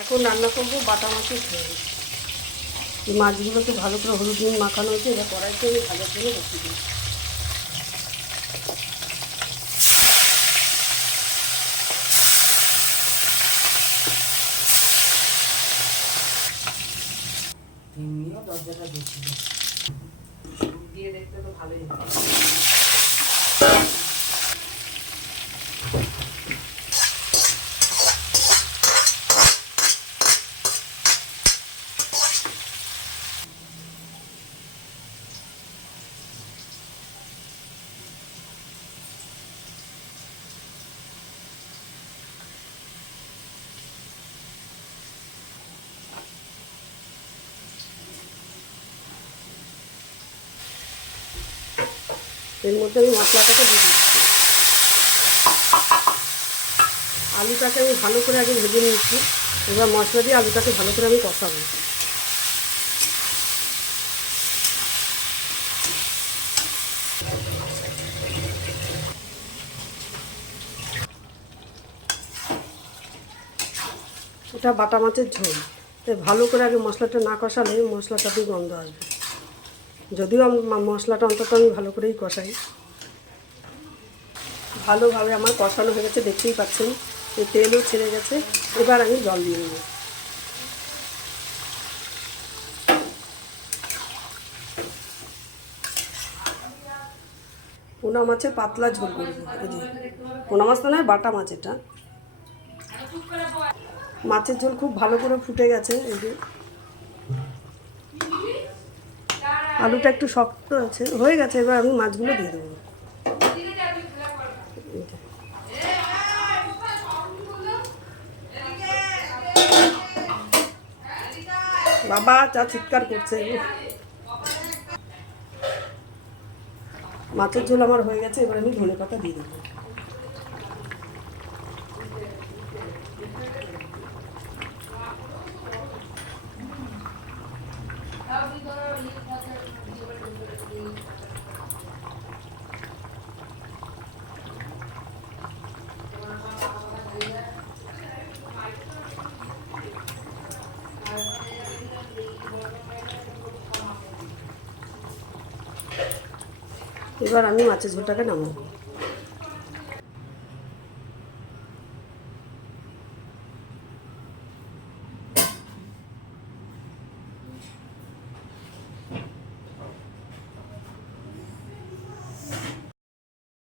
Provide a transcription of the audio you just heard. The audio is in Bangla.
এখন রান্না করব বাটা মাছের ঝোল। এই মাছগুলোকে ভালো করে হলুদ নুন মাখানো হয়েছে এবার কড়াইতে আমি ভালো করে বসিয়ে দিই দরজাটা দিয়ে দেখতে তো ভালোই এর মধ্যে আমি মশলাটাকে দিয়ে দিচ্ছি। আলুটাকে আমি ভালো করে আগে ভেজে নিয়েছি। এবার মশলা দিয়ে আলুটাকে ভালো করে আমি কষাবো। এটা বাটা মাছের ঝোল। তাই ভালো করে আগে মশলাটা না কষালে মশলাটাতেই গন্ধ আসবে। যদিও মশলাটা অন্তত আমি ভালো করেই কষাই। ভালোভাবে আমার কষানো হয়ে গেছে, দেখতেই পাচ্ছেন। এই তেলও ছেড়ে গেছে। এবার আমি জল দিয়ে নেব পোনা মাছের পাতলা ঝোল করব এই যে। পোনা মাছ তো নয়, বাটা মাছ এটা। মাছের ঝোল খুব ভালো করে ফুটে গেছে, এই যে। আলুটা একটু শক্ত আছে, হয়ে গেছে, এবার আমি মাছগুলো দিয়ে দেবো। বাবা চা চিৎকার করছে। মাছের ঝোল আমার হয়ে গেছে, এবার আমি ধনে পাতা দিয়ে দেবো। এবার আমি মাছের ঝোলটাকে নামাবো।